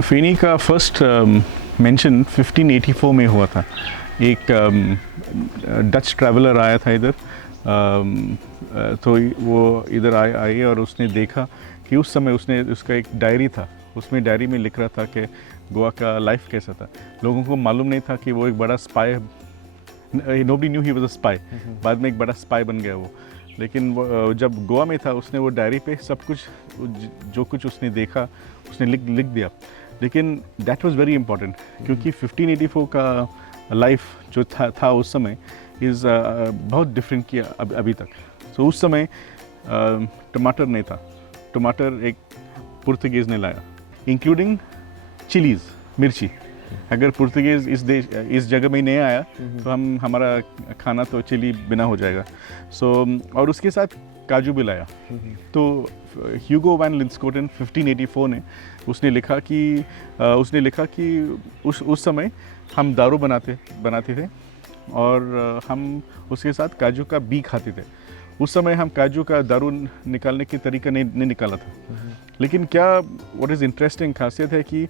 फेनी का first mention 1584 में हुआ था। एक डच ट्रैवलर आया था इधर, तो वो इधर आए और उसने देखा कि उस समय उसका एक डायरी था, उसमें डायरी में लिख रहा था कि गोवा का लाइफ कैसा था। लोगों को मालूम नहीं था कि वो एक बड़ा spy, nobody knew he was a spy. बाद में एक बड़ा स्पाई बन गया वो। लेकिन वो जब गोवा में था उसने वो डायरी पे सब कुछ, जो कुछ उसने देखा उसने लिख दिया। लेकिन दैट वाज वेरी इंपॉर्टेंट, क्योंकि 1584 का लाइफ जो था उस समय इज़ बहुत डिफरेंट किया अभी तक। तो उस समय टमाटर नहीं था, टमाटर एक पुर्तगीज़ ने लाया, इंक्लूडिंग चिलीज़, मिर्ची। अगर पुर्तगीज़ इस जगह में नहीं आया तो हमारा खाना तो चिली बिना हो जाएगा। और उसके साथ काजू भी लाया। तो ह्यूगो वैन लिंस्कोटन 1584 ने उसने लिखा कि उस समय हम दारू बनाते थे और हम उसके साथ काजू का बी खाते थे। उस समय हम काजू का दारू निकालने की तरीका नहीं निकाला था। लेकिन क्या व्हाट इज़ इंटरेस्टिंग खासियत है कि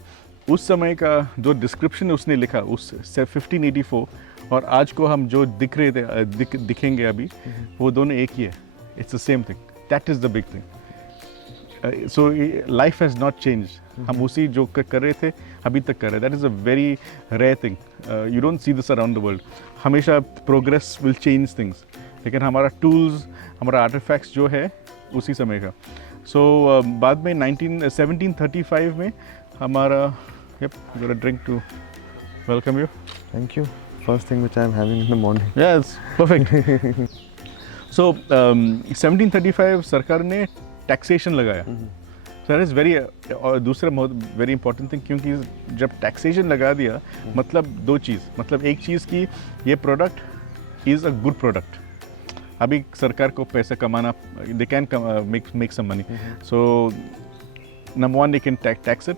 उस समय का जो डिस्क्रिप्शन उसने लिखा उस 1584 और आज को हम जो दिखेंगे अभी, वो दोनों एक ही है। It's the same thing, that is the big thing. So life has not change. हम उसी जो कर रहे थे अभी तक कर रहे हैं। That is a very rare thing, you don't see this around the world. हमेशा प्रोग्रेस विल चेंज थिंग्स, लेकिन हमारा टूल्स, हमारा आर्टिफैक्ट्स जो है उसी समय का। बाद में 1735 में हमारा Yep, I got a drink to welcome you. Thank you. First thing which I am having in the morning. Yes, perfect. So 1735 सरकार ने टैक्सेशन लगाया। So that is very और दूसरा बहुत वेरी इंपॉर्टेंट थिंग, क्योंकि जब टैक्सेशन लगा दिया मतलब दो चीज़, मतलब एक चीज़ की ये product is a good product. अभी सरकार को पैसा कमाना, they can make some money. So number one, they can tax it.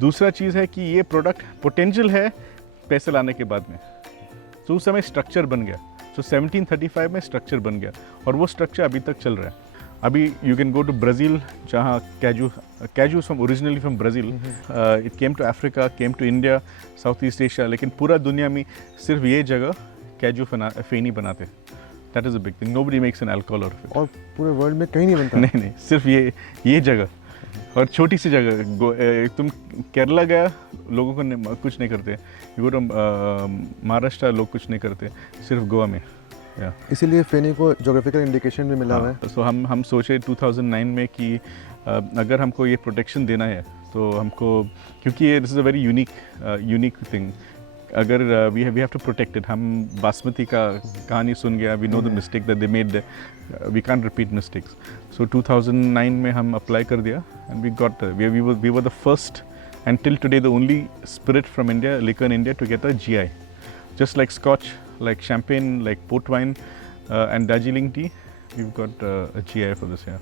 दूसरा चीज़ है कि ये प्रोडक्ट पोटेंशियल है पैसे लाने के बाद में। तो उस समय स्ट्रक्चर बन गया। तो 1735 में स्ट्रक्चर बन गया और वो स्ट्रक्चर अभी तक चल रहा है। अभी you can go to Brazil, जहाँ kaju from originally from Brazil, it came to Africa, came to India, south east Asia, लेकिन पूरा दुनिया में सिर्फ ये जगह कैजू फेनी बनाते। That is a big thing. Nobody makes an alcohol out of it. और पूरे वर्ल्ड में कहीं नहीं बनता। नहीं, सिर्फ ये जगह, और छोटी सी जगह। तुम केरला गया, लोगों को कुछ नहीं करते। यू गो टू महाराष्ट्र, लोग कुछ नहीं करते, सिर्फ गोवा में। इसीलिए फेनी को ज्योग्राफिकल इंडिकेशन भी मिला हुआ है। सो हम सोचे 2009 में कि अगर हमको ये प्रोटेक्शन देना है तो हमको, क्योंकि ये this is a very unique thing, अगर we have to protect it. हम बासमती का कहानी सुन गया, we know the mistake that they made, we can't repeat mistakes. So 2009 में हम अप्लाई कर दिया and we were the first and till today the only spirit from India, liquor in India, to get a GI, just like scotch, like champagne, like port wine and Darjeeling tea. We've got a GI for this year.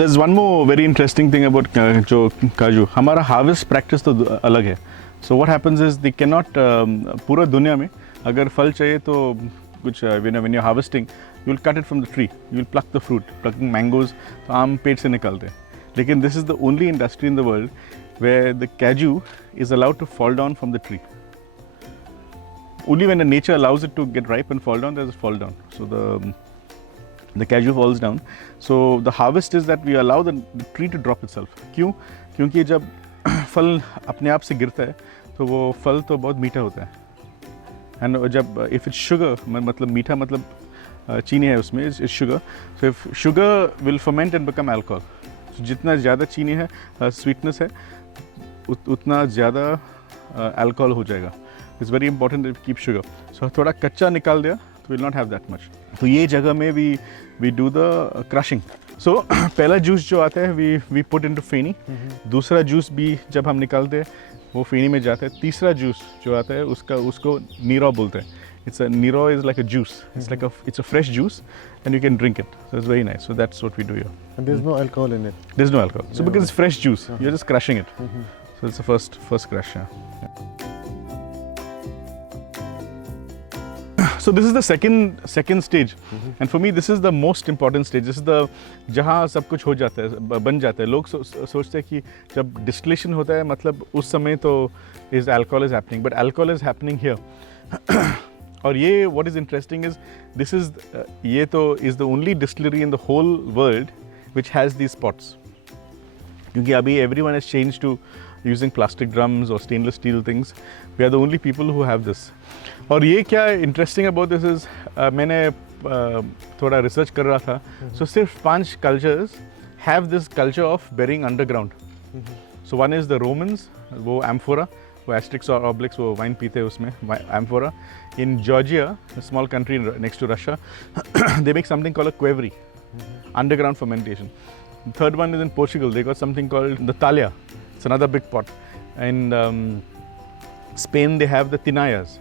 There's one more very interesting thing about जो काजू, हमारा harvest practice तो अलग है। So what happens is they cannot, पूरा दुनिया में अगर फल चाहिए तो कुछ when you're harvesting, you'll cut it from the tree, you'll pluck the fruit, plucking mangoes, तो आम पेड़ से निकालते हैं। लेकिन this is the only industry in the world where the cashew is allowed to fall down from the tree. Only when the nature allows it to get ripe and fall down, there's a fall down. So the cashew falls down. So the harvest is that we allow the tree to drop itself. क्यों? क्योंकि जब फल अपने आप से गिरता है तो वो फल तो बहुत मीठा होता है। And जब if it's sugar, मतलब मीठा मतलब चीनी है उसमें, is sugar. So if sugar will ferment and become alcohol. जितना ज़्यादा चीनी है, स्वीटनेस है, उतना ज़्यादा अल्कोहल हो जाएगा। It's very important to keep sugar. So थोड़ा कच्चा निकाल दिया तो will not have that much. तो ये जगह में we do the crushing. So पहला जूस जो आता है वी पुट इनटू फेनी। दूसरा जूस भी जब हम निकालते हैं वो फेनी में जाता है। तीसरा जूस जो आता है उसको नीरो बोलते हैं। Niro is like a juice. It's a fresh juice, and you can drink it. So it's very nice. So that's what we do here. And there's no alcohol in it. There's no alcohol. So because it's fresh juice, you're just crushing it. So it's the first crush. Yeah. So this is the second stage, and for me this is the most important stage. This is the जहाँ सब कुछ हो जाता है, बन जाता है. लोग सोचते हैं कि जब distillation होता है मतलब उस समय तो is alcohol is happening, but alcohol is happening here. और ये what is interesting is this is ये तो is the only distillery in the whole world which has these pots. क्योंकि अभी everyone has changed to using plastic drums or stainless steel things. We are the only people who have this. और ये क्या interesting about this is मैंने थोड़ा research कर रहा था. So सिर्फ 5 cultures have this culture of burying underground. So one is the Romans, वो amphora, वो asterix और obelix वो wine पीते हैं उसमें amphora. In Georgia, a small country next to Russia, they make something called a qvevri, underground fermentation. The third one is in Portugal. They got something called the talia. It's another big pot. In Spain, they have the tinayas.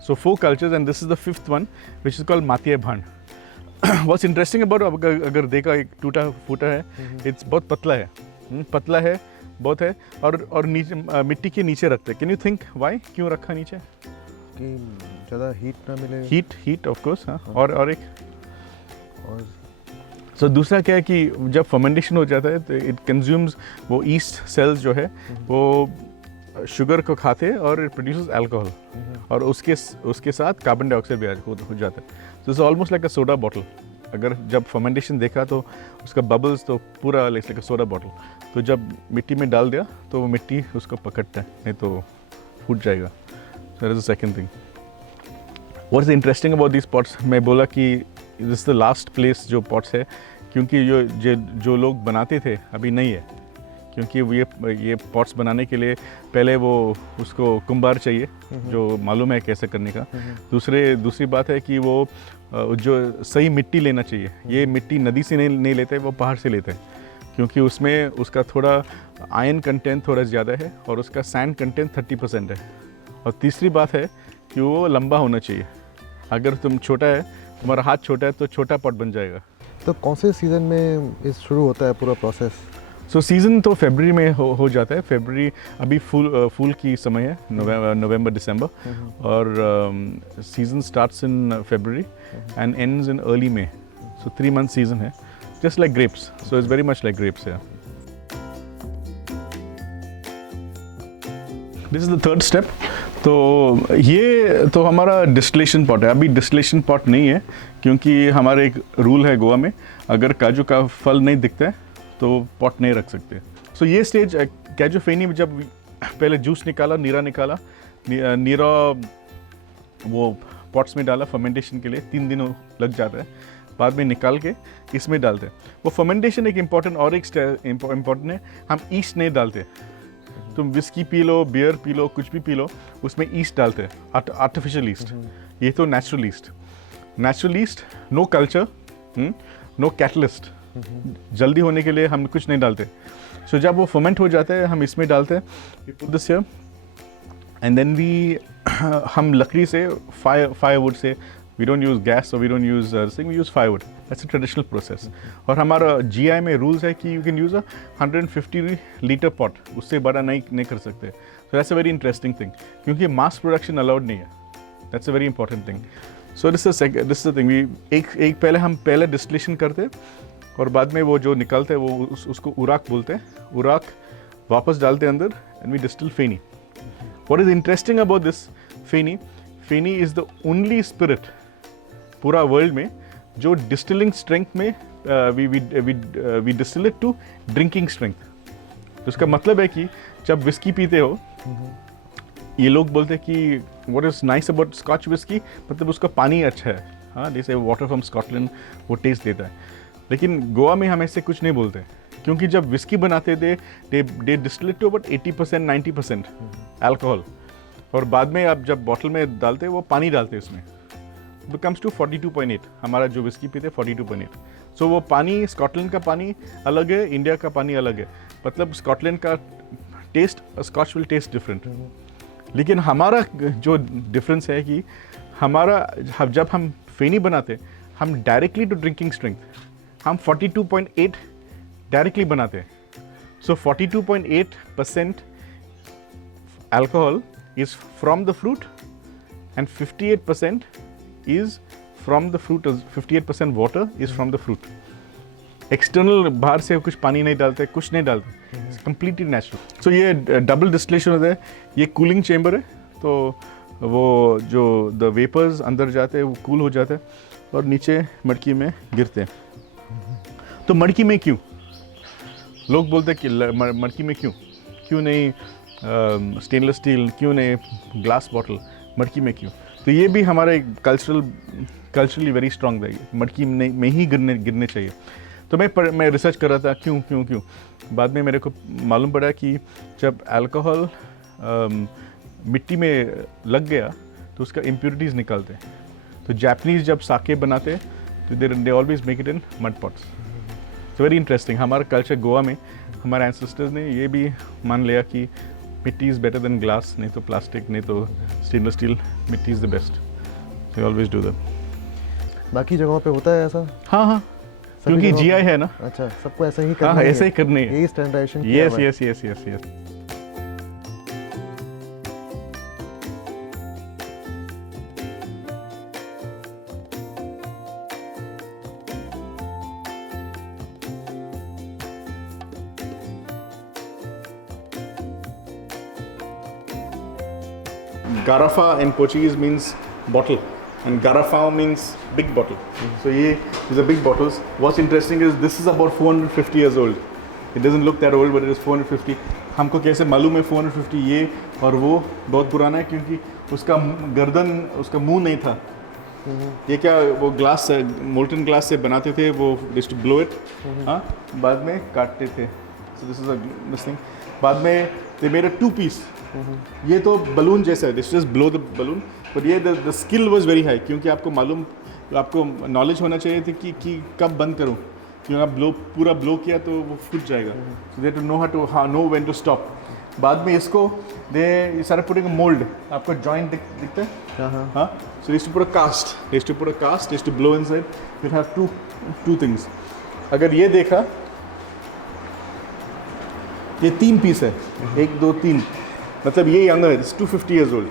So 4 cultures, and this is the 5th one, which is called Matiye Bhan. What's interesting about अगर देखा एक टूटा फूटा है, it's बहुत पतला है, पतला है, बहुत है, और नीचे मिट्टी के नीचे रखते हैं. Can you think why? क्यों रखा नीचे? कि ज़्यादा हीट ना मिले. Heat of course, हाँ. और एक So दूसरा क्या है कि जब फर्मेंटेशन हो जाता है तो इट कंज्यूम्स वो ईस्ट सेल्स जो है वो शुगर को खाते हैं और इट प्रोड्यूसेस अल्कोहल और उसके साथ कार्बन डाइऑक्साइड भी हो जाता है. So it's almost like a soda bottle. अगर जब फर्मेंटेशन देखा तो उसका बबल्स तो पूरा लाइक अ सोडा बॉटल. तो जब मिट्टी में डाल दिया तो वो मिट्टी उसको पकड़ता है, नहीं तो फूट जाएगा. So that is the second thing. What is interesting about this pots, मैं बोला कि this is the last place जो पॉट्स है, क्योंकि जो लोग बनाते थे अभी नहीं है. क्योंकि ये पॉट्स बनाने के लिए पहले वो उसको कुंभार चाहिए जो मालूम है कैसे करने का. दूसरी बात है कि वो जो सही मिट्टी लेना चाहिए. ये मिट्टी नदी से नहीं लेते, वो पहाड़ से लेते हैं, क्योंकि उसमें उसका थोड़ा आयरन कंटेंट थोड़ा ज़्यादा है और उसका सैंड कंटेंट 30% है. और तीसरी बात है कि वो लंबा होना चाहिए. अगर तुम छोटा है, तुम्हारा हाथ छोटा है तो छोटा पॉट बन जाएगा. तो कौन से सीज़न में इस शुरू होता है पूरा प्रोसेस? सो सीज़न तो फरवरी में हो जाता है. फरवरी अभी फूल की समय है, नवंबर दिसंबर, और season starts in February and ends in early May. So 3 month season है, just like grapes. So it's very much like grapes. या this is the third step. तो ये तो हमारा डिस्टिलेशन पॉट है. अभी डिस्टिलेशन पॉट नहीं है क्योंकि हमारे एक रूल है गोवा में, अगर काजू का फल नहीं दिखता है तो पॉट नहीं रख सकते. सो ये स्टेज काजू फेनी में जब पहले जूस निकाला, नीरा वो पॉट्स में डाला फर्मेंटेशन के लिए, 3 दिन लग जाता है. बाद में निकाल के इसमें डालते हैं. वो फर्मेंटेशन एक इम्पॉर्टेंट और एक इम्पॉर्टेंट है, हम ईस्ट नहीं डालते. तुम whisky P low, beer P low, कुछ भी पी लो, उसमें ईस्ट डालते हैं, आर्टिफिशियल ईस्ट. ये तो natural yeast, no culture, no catalyst. जल्दी होने के लिए हम कुछ नहीं डालते. सो जब वो फर्मेंट हो जाता है हम इसमें डालते हैं. We put this here and then हम लकड़ी से फायरवुड से, we don't use gas or we don't use thing, we use firewood. That's a traditional process. और हमारा GI में rules है कि you can use a 150 liter pot, उससे बड़ा नहीं कर सकते. So that's a very interesting thing, क्योंकि mass production allowed नहीं है. That's a very important thing. So this is the thing. एक पहले distillation करते और बाद में वो जो निकालते हैं वो उसको उराक बोलते हैं. उराक वापस डालते हैं अंदर and we distill feni. What is interesting about this feni is the only spirit पूरा वर्ल्ड में जो डिस्टिलिंग स्ट्रेंथ में we distil it to drinking strength. तो उसका मतलब है कि जब विस्की पीते हो, ये लोग बोलते हैं कि what is nice about Scotch whisky, मतलब उसका पानी अच्छा है. हाँ, जैसे वाटर फ्रॉम स्कॉटलैंड वो टेस्ट देता है. लेकिन गोवा में हम ऐसे कुछ नहीं बोलते, क्योंकि जब विस्की बनाते थे they distil it to about 80% 90% alcohol, और बाद में आप जब बॉटल में डालते वो पानी डालते उसमें, becomes to 42.8. हमारा जो विस्की पीते 42.8. सो वो पानी, स्कॉटलैंड का पानी अलग है, इंडिया का पानी अलग है. मतलब स्कॉटलैंड का taste, Scotch will taste different. लेकिन हमारा जो डिफरेंस है कि हमारा जब हम फेनी बनाते हम डायरेक्टली टू ड्रिंकिंग स्ट्रेंथ, हम 42.8 डायरेक्टली बनाते हैं. सो 42.8% alcohol is from the fruit and 58% is from the fruit. 58% water is from the fruit. External बाहर से कुछ पानी नहीं डालते, कुछ नहीं डालते, कंप्लीटली नेचुरल. सो ये डबल डिस्टिलेशन होता है. ये कूलिंग चेम्बर है, तो वो जो द वेपर्स अंदर जाते हैं वो कूल हो जाते हैं और नीचे मटकी में गिरते हैं. तो मटकी में क्यों लोग बोलते हैं कि मटकी में क्यों नहीं स्टेनलेस स्टील, क्यों नहीं ग्लास बॉटल, मटकी में क्यों? तो ये भी हमारा एक कल्चरली वेरी स्ट्रॉन्ग है, मटकी में ही गिरने चाहिए. तो मैं रिसर्च कर रहा था क्यों. बाद में मेरे को मालूम पड़ा कि जब अल्कोहल मिट्टी में लग गया तो उसका इम्प्योरिटीज़ निकलते हैं. तो जापानीज़ जब साके बनाते तो they always make it in mud pots. It's very interesting. हमारा कल्चर गोवा में हमारे एंसेस्टर्स ने ये भी मान लिया कि मिट्टी इज़ बेटर देन ग्लास, नहीं तो प्लास्टिक, नहीं तो स्टेनलेस स्टील. मिट्टी is the best. They always do that. बाकी जगहों पे होता है ऐसा? हाँ, क्योंकि जीआई है ना. अच्छा, सबको ऐसा ही करना है. है. ऐसा ही करने है. यही स्टैंडर्डाइजेशन किया हुआ है. Yes. Garafa in Portuguese means bottle, and garrafão means big bottle. So these are big bottles. What's interesting is this is about 450 years old. It doesn't look that old, but it is 450. हमको कैसे मालूम है 450? ये और वो बहुत पुराना है क्योंकि उसका गर्दन, उसका मुंह नहीं था. ये क्या वो ग्लास, मोल्टन ग्लास से बनाते थे, वो just to blow it. हाँ, बाद में काटते थे. So this is this thing. बाद में they made a two-piece. ये तो बलून जैसा है, just blow the balloon. But ये the skill was very high, क्योंकि आपको नॉलेज होना चाहिए थी कि कब बंद करूँ, क्योंकि आप पूरा ब्लो किया तो वो फूट जाएगा. So they to know when to stop. बाद में इसको दे सारे पुटिंग मोल्ड. आपको जॉइंट दिखता है. हाँ. So this to put a cast, this to blow inside. You have two things. अगर ये देखा, ये 3 पीस है, 1 2 3. मतलब ये यंगर है, this 250 years old.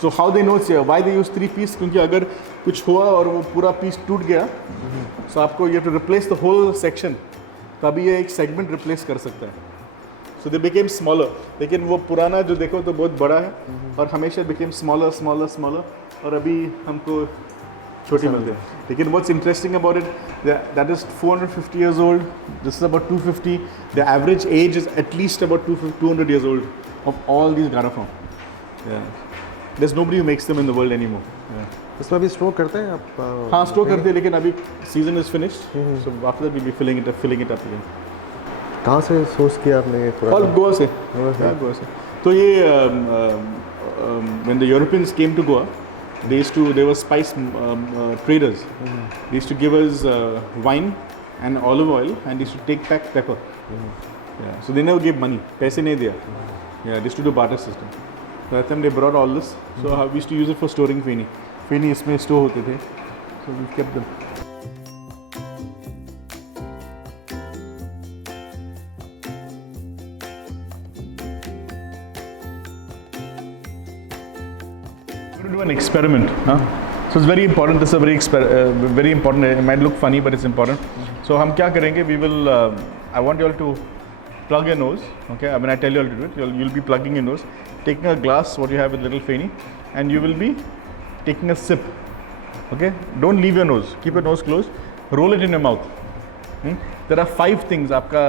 So how they know it's here? Why they use 3 piece? क्योंकि अगर कुछ हुआ और वो पूरा पीस टूट गया, so आपको you have to replace the whole section. तभी ये एक सेगमेंट रिप्लेस कर सकता है. So they became smaller. लेकिन वो पुराना जो देखो तो बहुत बड़ा है और हमेशा became smaller और अभी हमको छोटी मिलती है. लेकिन what's interesting about it, that is 450 years old. This is about 250. The average age is at least about 200 years old of all these garrafão. Yeah. There's nobody who makes them in the world anymore. Yeah. इसमें भी store करते हैं आप? हाँ, store करते हैं, लेकिन अभी season is finished. So after that we'll be filling it up again. कहाँ से सोर्स किया आपने ये पूरा? और गोवा से. गोवा से. तो ये when the Europeans came to Goa, they were spice traders. They used to give us wine and olive oil, and they used to take back pepper. Yeah. So they never gave money. पैसे नहीं दिया. Yeah, they used to do barter system. So at time they brought all this. So we used to use it for storing फेनी. फेनी इसमें store होते थे. So we kept them. To do an experiment, huh? So it's very important. This is a very important. It might look funny, but it's important. So हम क्या करेंगे? We will. I want you all to plug your nose. Okay. When I tell you all to do it, you'll be plugging your nose, taking a glass, what you have with little feni, and you will be taking a sip. Okay. Don't leave your nose. Keep your nose closed. Roll it in your mouth. There are 5 things. आपका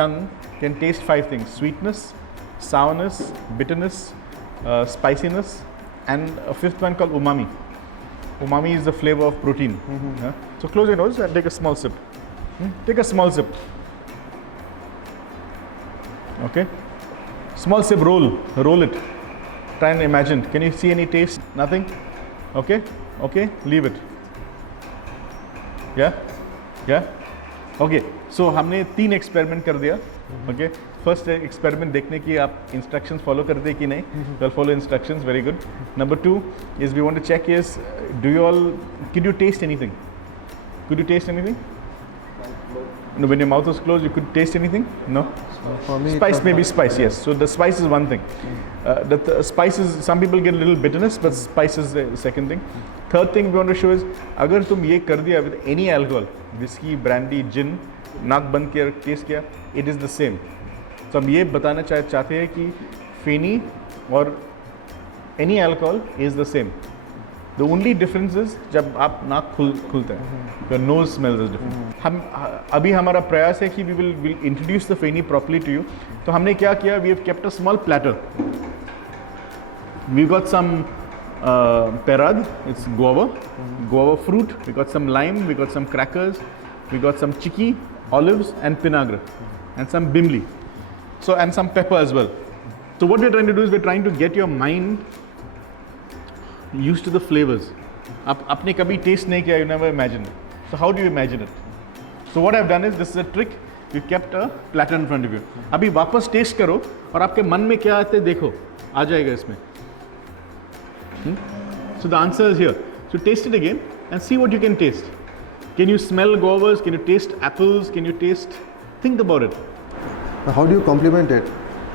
tongue can taste 5 things: sweetness, sourness, bitterness, spiciness, and a 5th one called umami. Umami is the flavor of protein. So close your nose and take a small sip. Take a small sip. Okay. Small sip. Roll it. Try and imagine. Can you see any taste? Nothing. Okay. Leave it. Yeah. Okay. So हमने 3 experiment कर दिया. Okay. First experiment देखने की आप instructions follow करते कि नहीं. Well follow instructions. Very good. Number 2 is we want to check is could you taste anything? Could you taste anything? No, when your mouth was closed, you could taste anything? No? For me, spice, maybe spice, yes. So the spice is one thing. The spice is, some people get a little bitterness, but spice is the second thing. Third thing we want to show is अगर तुम ये कर दिया with any alcohol, whisky, brandy, gin, नाक बंद किया, test किया, it is the same. तो हम ये बताना चाहते हैं कि फेनी और any alcohol is the same. The only difference is जब आप नाक खुलता है, your nose smells is different. हम अभी हमारा प्रयास है कि we will introduce the feni properly to you. तो हमने क्या किया, we have kept a small platter. We got some perad, it's guava fruit. We got some lime, we got some crackers, we got some chicky, olives and vinaigrette, and some bimli. So, and some pepper as well. So what we're trying to do is we're trying to get your mind used to the flavors. आपने कभी taste नहीं किया, you never imagined it. So how do you imagine it? So what I've done is, this is a trick. You kept a platter in front of you. अभी वापस taste करो और आपके मन में क्या आते देखो, आ जाएगा इसमें. So the answer is here. So taste it again and see what you can taste. Can you smell guavas? Can you taste apples? Can you taste? Think about it. How do you complement it?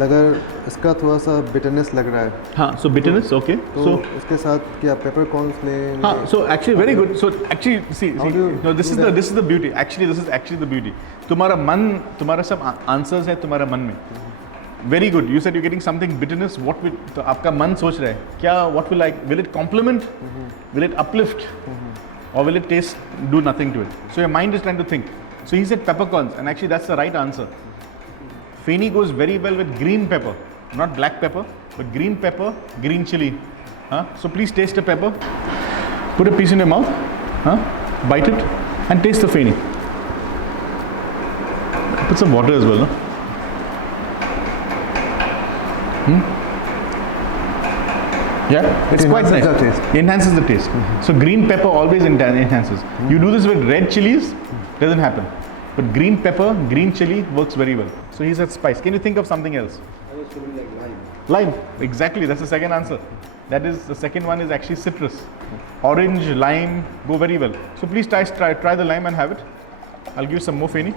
अगर इसका थोड़ा सा bitterness लग रहा है, हाँ, so bitterness, okay. तो So इसके साथ क्या peppercorns लें? हाँ, so actually very good. So actually see, How do you no, this do is the beauty. Actually, this is actually the beauty. तुम्हारा मन, तुम्हारा सब answers है तुम्हारा मन में. Very good. You said you're getting something bitterness. What will तो आपका मन सोच रहा है क्या? What will will it complement? Will it uplift? Or will it do nothing to it? So your mind is trying to think. So he said peppercorns, and actually that's the right answer. Feni goes very well with green pepper, not black pepper, but green pepper, green chili. So please taste the pepper. Put a piece in your mouth. Bite it and taste the feni. Put some water as well. No? Yeah, it's quite nice. Enhances the taste. Enhances the taste. So green pepper always enhances. You do this with red chilies, doesn't happen. But green pepper, green chili works very well. So he said spice. Can you think of something else? I was feeling like lime. Lime. Exactly. That's the second answer. That is the second one is actually citrus. Orange, lime go very well. So please try the lime and have it. I'll give you some more feni.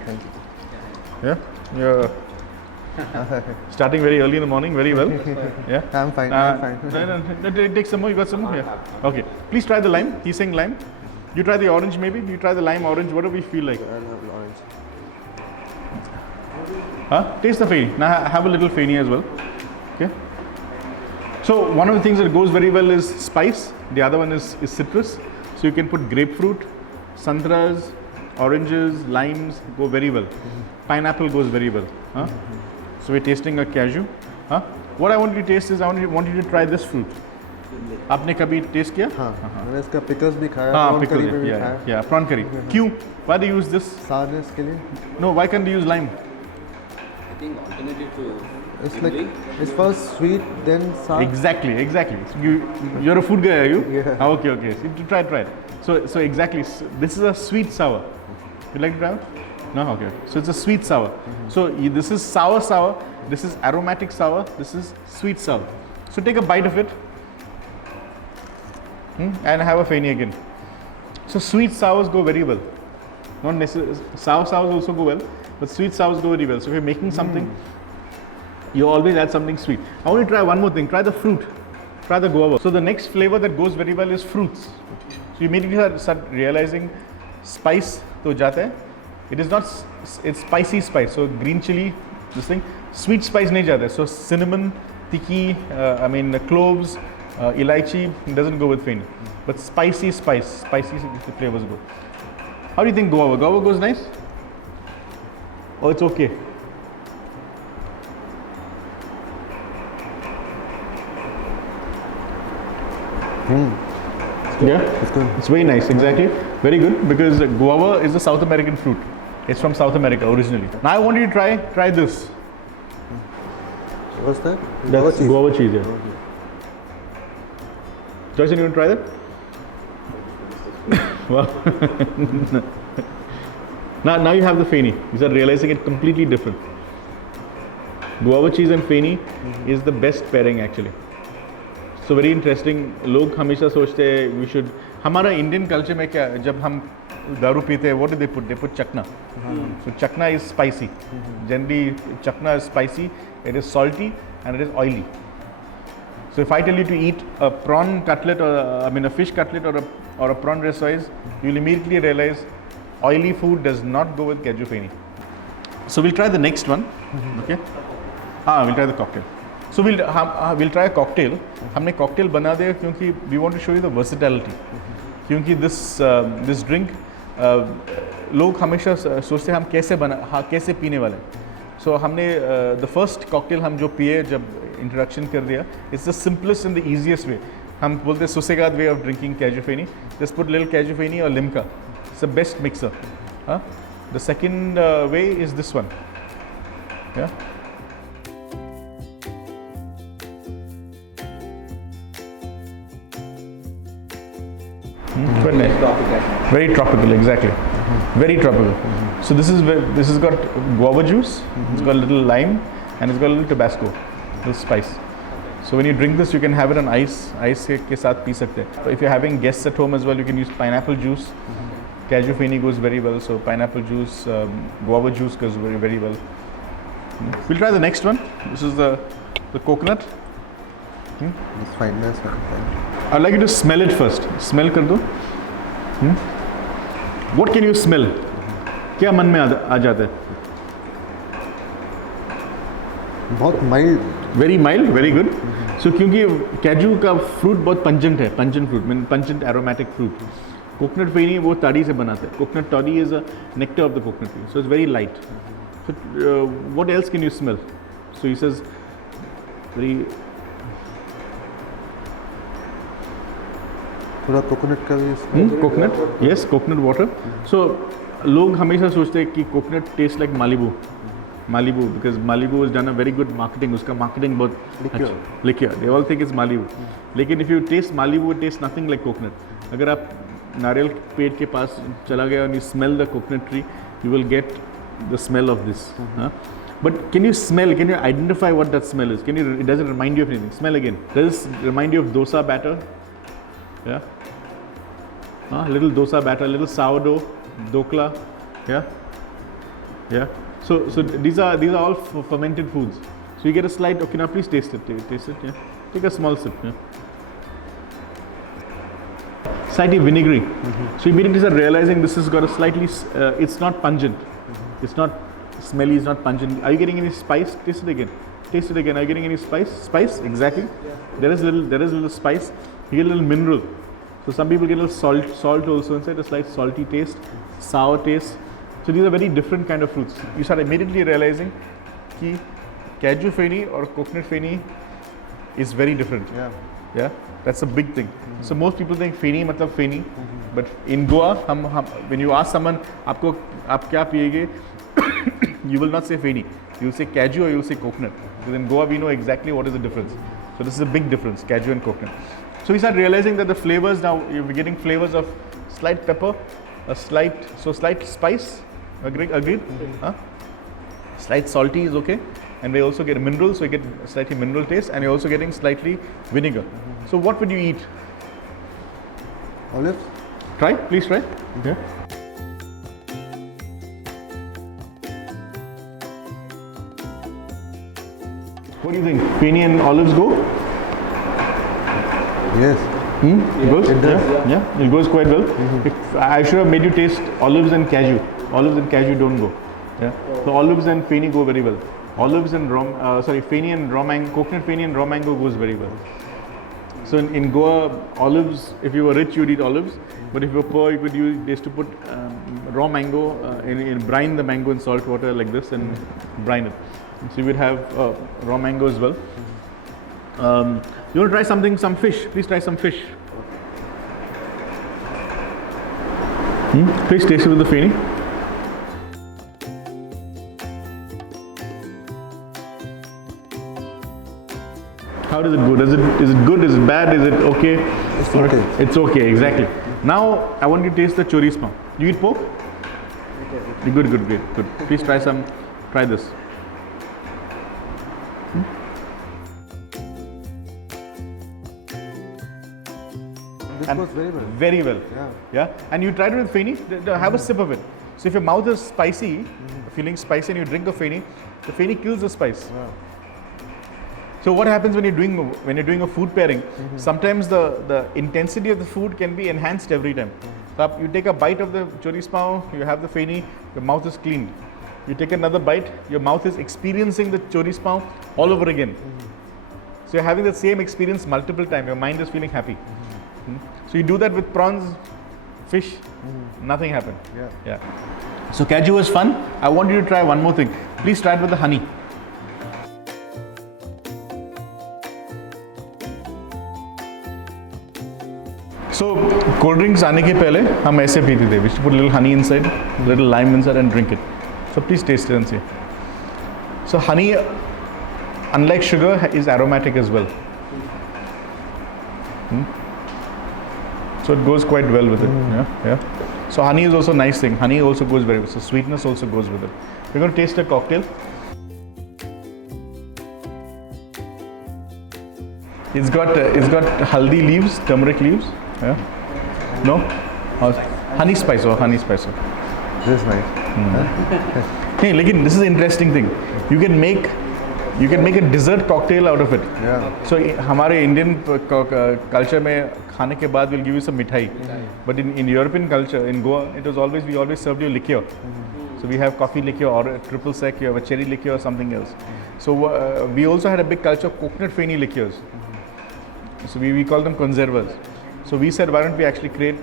Yeah. Yeah. Starting very early in the morning, very well. Yeah. I'm fine. I'm fine. No, take some more. You got some more? Yeah. Okay. Please try the lime. He's saying lime. You try the orange maybe. You try the lime, orange. What do we feel like? I'll have orange. Taste the feni. Now have a little feni as well. Okay. So one of the things that goes very well is spice. The other one is citrus. So you can put grapefruit, santras, oranges, limes go very well. Pineapple goes very well. So we're tasting a cashew. What I want you to taste is I want you to try this fruit. आपने कभी test किया? हाँ, मैंने इसका pickles भी खाया, हाँ, prawn pickle, curry में भी खाया. yeah, prawn curry. क्यों? Why do you use this? Sourness के लिए. No, why can't you use lime? I think alternative to It's like imli. it's first sweet, then sour. Exactly. You're a food guy, are you? Yeah. Okay. So try it. So exactly. So this is a sweet sour. You like to try it? No, okay. So it's a sweet sour. So this is sour. This is aromatic sour. This is sweet sour. So take a bite of it. And have a feni again. So sweet sours go very well. Not necessarily sours also go well, but sweet sours go very well. So if you're making something, you always add something sweet. I want you to try one more thing. Try the fruit. Try the guava. So the next flavor that goes very well is fruits. So you immediately start realizing spice to jata hai. It is not. It's spicy spice. So green chili, this thing. Sweet spice nahi jata hai. So cinnamon, tikki, cloves, elaichi doesn't go with feni. But spicy flavors go. How do you think guava? Guava goes nice? Or it's okay? Yeah, It's good. it's very nice. Exactly, very good because guava is a South American fruit. It's from South America originally. Now I want you to try this. What's that? That's cheese. guava cheese. Yeah. Joyce, you want to try that? Wow. Now you have the feni. You start realizing it completely different. Guava cheese and feni is the best pairing actually. So very interesting. लोग हमेशा सोचते हैं we should. हमारा Indian culture में क्या जब हम दारू पीते हैं what do they put? They put chakna. So chakna is spicy. Generally chakna is spicy. It is salty and it is oily. So if I tell you to eat a prawn cutlet or a fish cutlet or a prawn resize, you'll immediately realize oily food does not go with Caju Feni. So we'll try the next one. Okay. We'll try the cocktail. So we'll try a cocktail. हमने cocktail बना दिया क्योंकि we want to show you the versatility. क्योंकि this drink लोग हमेशा सोचते हैं हम कैसे पीने वाले हैं. So हमने the first cocktail हम जो पिए जब introduction कर दिया, it's the simplest and the easiest way. हम बोलते हैं सुसेगाद way of drinking Caju Feni. Just put little Caju Feni or limca. It's the best mixer. The second way is this one. Yeah. Very nice. Very tropical, exactly. Very tropical. So this has got guava juice, it's got a little lime, and it's got a little Tabasco, little spice. So when you drink this, you can have it on ice के साथ P सकते हैं. If you're having guests at home as well, you can use pineapple juice. Caju Feni goes very well, so pineapple juice, guava juice goes very, very well. We'll try the next one. This is the coconut. It's fine, that's fine. I'd like you to smell it first. Smell कर दो. What can you smell? क्या मन में आ जाता है? बहुत mild. Very mild, very good. So क्योंकि कैजू का फ्रूट बहुत पंजेंट है, pungent fruit, mean pungent aromatic fruit. Coconut feni वो ताड़ी से बनाते हैं. Coconut toddy is a nectar of the coconut tree, so it's very light. So what else can you smell? So he says very. थोड़ा coconut का भी. Coconut, yes, coconut water. So लोग हमेशा सोचते हैं कि coconut taste like Malibu because Malibu has done a very good marketing. उसका marketing बहुत liquor. They all think it's Malibu. लेकिन if you taste Malibu, it tastes nothing like coconut. अगर आप नारियल पेड़ के पास चला गया and you smell the coconut tree, you will get the smell of this. But can you smell? Can you identify what that smell is? Does it remind you of anything? Smell again. Does it remind you of dosa batter? Yeah. Little dosa batter, little sourdough, dokla. Yeah. So these are all fermented foods. So you get a slight. Okay, now please taste it. Taste it. Yeah. Take a small sip. Yeah. Slightly vinegary. So you immediately start realizing this has got a slightly. It's not pungent. It's not smelly. It's not pungent. Are you getting any spice? Taste it again. Taste it again. Are you getting any spice? Spice, exactly. Yeah. There is a little spice. You get a little mineral. So some people get a little salt also inside. A slight salty taste, sour taste. So these are very different kind of fruits. You start immediately realizing कि Caju Feni or coconut Feni is very different. Yeah, that's a big thing. So most people think Feni मतलब Feni, but in Goa, when you ask someone आप क्या पिएगे, you will not say Feni. You will say Caju or you will say coconut. Because in Goa we know exactly what is the difference. So this is a big difference, Caju and coconut. So we start realizing that the flavors now you're getting flavors of slight pepper, slight spice. Agreed? Slight salty is okay, and we also get minerals, so you get slightly mineral taste, and you're also getting slightly vinegar. So what would you eat? Olives. Try, please try. Yeah. What do you think? Feni and olives go? Yes. It goes? It does. Yeah, it goes quite well. I should have made you taste olives and Caju. Olives and Caju don't go. Yeah. So olives and Feni go very well. Olives and Feni and raw mango, coconut Feni and raw mango goes very well. So in Goa, olives, if you were rich, you'd eat olives. But if you were poor, you could use this to put raw mango, brine the mango in salt water like this and brine it. So you would have raw mango as well. You want to try some fish? Please try some fish. Please taste it with the Feni. How does it go? Is it good? Is it bad? Is it okay? It's okay. It's okay, exactly. Now I want you to taste the chorisma. You eat pork? Okay. Good, great, good. Please try this. This goes very well. Very well. Yeah. And you tried it with Feni? Have a sip of it. So if your mouth is spicy, feeling spicy, and you drink a Feni, the Feni kills the spice. Yeah. So what happens when you're doing a food pairing? Sometimes the intensity of the food can be enhanced every time. So you take a bite of the choris pav, you have the feni, your mouth is cleaned. You take another bite, your mouth is experiencing the choris pav all over again. So you're having the same experience multiple times. Your mind is feeling happy. So you do that with prawns, fish, nothing happened. Yeah. So Kaju was fun. I want you to try one more thing. Please try it with the honey. So cold drinks आने के पहले हम ऐसे पीते थे. We used to put a little honey inside, little lime inside, and drink it. So please taste it and see. So honey, unlike sugar, is aromatic as well. So it goes quite well with it. Yeah. So honey is also a nice thing. Honey also goes very well. So sweetness also goes with it. We're going to taste a cocktail. It's got haldi leaves, turmeric leaves. Yeah. No? Honey spice or honey spice. This is nice. Hey, लेकिन this is an interesting thing. You can make a dessert cocktail out of it. Yeah. So हमारे Indian culture में खाने के बाद we'll give you some मिठाई. But in European culture, in Goa, we always served you liqueur. So we have coffee liqueur or a triple sec, you have a cherry liqueur or something else. So we also had a big culture of coconut feni liqueurs. So we call them conservas. So we said, why don't we actually create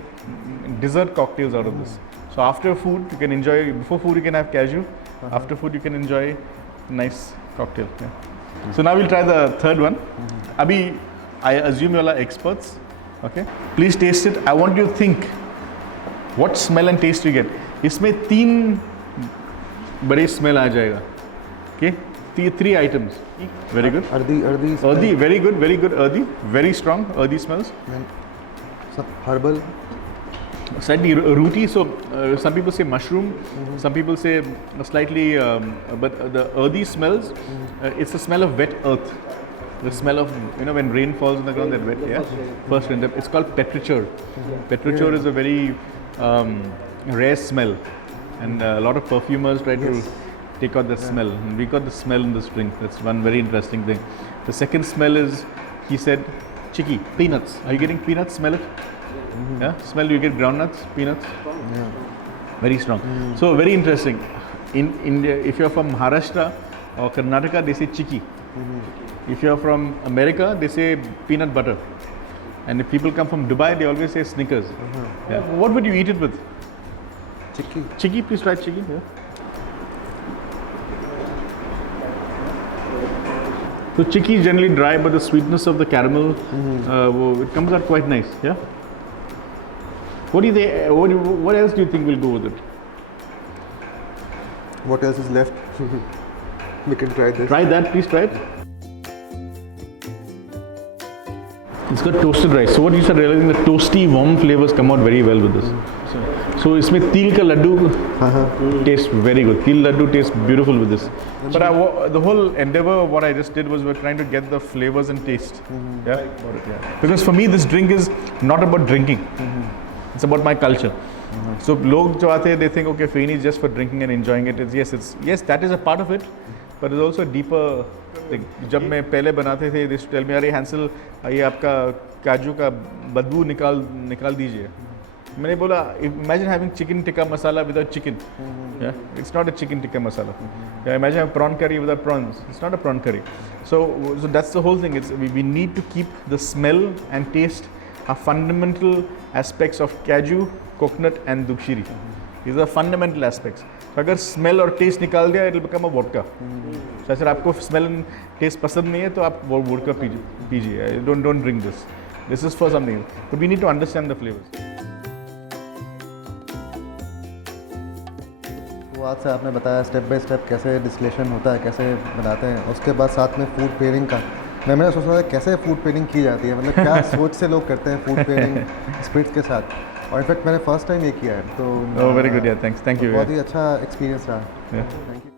dessert cocktails out of this? So after food, you can enjoy, before food you can have cashew, after food you can enjoy a nice cocktail. Yeah. So now we'll try the third one. Abhi, I assume you all are experts. Okay. Please taste it. I want you to think what smell and taste you get. इसमें 3 बड़े smell आ जाएगा. Okay. 3 items. Very good. Earthy. Very good. Earthy. Very strong. Earthy smells. Some herbal. Slightly rooty. So some people say mushroom. Some people say slightly. But the earthy smells. It's the smell of wet earth. The smell of when rain falls on the ground, that wet. Yeah. First rain. It's called petrichor. Petrichor is a very rare smell, and a lot of perfumers try to take out the smell. And we got the smell in this drink. That's one very interesting thing. The second smell is, he said, chicky, peanuts. Are you getting peanuts? Smell it? Yeah? Smell, you get groundnuts, peanuts? Yeah. Very strong. So very interesting. In India, if you're from Maharashtra or Karnataka, they say chicky. If you're from America, they say peanut butter. And if people come from Dubai, they always say Snickers. Yeah. What would you eat it with? Chicky. Chicky, please try chicky. Yeah. So chicky is generally dry, but the sweetness of the caramel, it comes out quite nice. Yeah. What else do you think will go with it? What else is left? We can try this. Try that, please try it. It's got toasted rice. So what you start realizing, the toasty, warm flavors come out very well with this. So इसमें तिल का Laddu tastes very good. Til laddu tastes beautiful with this. But the whole endeavor, what I just did was we're trying to get the flavors and taste. Yeah? Because for me, this drink is not about drinking. It's about my culture. So लोग जो आते हैं, they think, okay, Feni is just for drinking and enjoying it. Yes, that is a part of it, but it's also a deeper thing. जब मैं पहले बनाते थे, they used to tell me, अरे हैंसल, ये आपका काजू का बदबू निकाल दीजिए. मैंने बोला, imagine having chicken tikka masala without chicken. Yeah, it's not a chicken tikka masala. Yeah, imagine a prawn curry without prawns. It's not a prawn curry. So that's the whole thing. We need to keep the smell and taste are fundamental aspects of cashew, coconut, and dukshiri. These are fundamental aspects. So अगर smell और taste निकाल दिया, it will become a vodka. So अगर आपको smell and taste पसंद नहीं है, तो आप vodka पीजिए. Don't drink this. This is for something. But we need to understand the flavors. तो आज से आपने बताया स्टेप बाय स्टेप कैसे डिस्टिलेशन होता है, कैसे बनाते हैं. उसके बाद साथ में फूड पेयरिंग का मैंने सोच रहा था कैसे फूड पेयरिंग की जाती है, मतलब क्या सोच से लोग करते हैं फूड पेयरिंग स्पिरिट्स के साथ. और इनफैक्ट मैंने फर्स्ट टाइम ये किया है, तो very good. Thanks. Thank you. बहुत ही अच्छा एक्सपीरियंस रहा. Yeah. Thank you.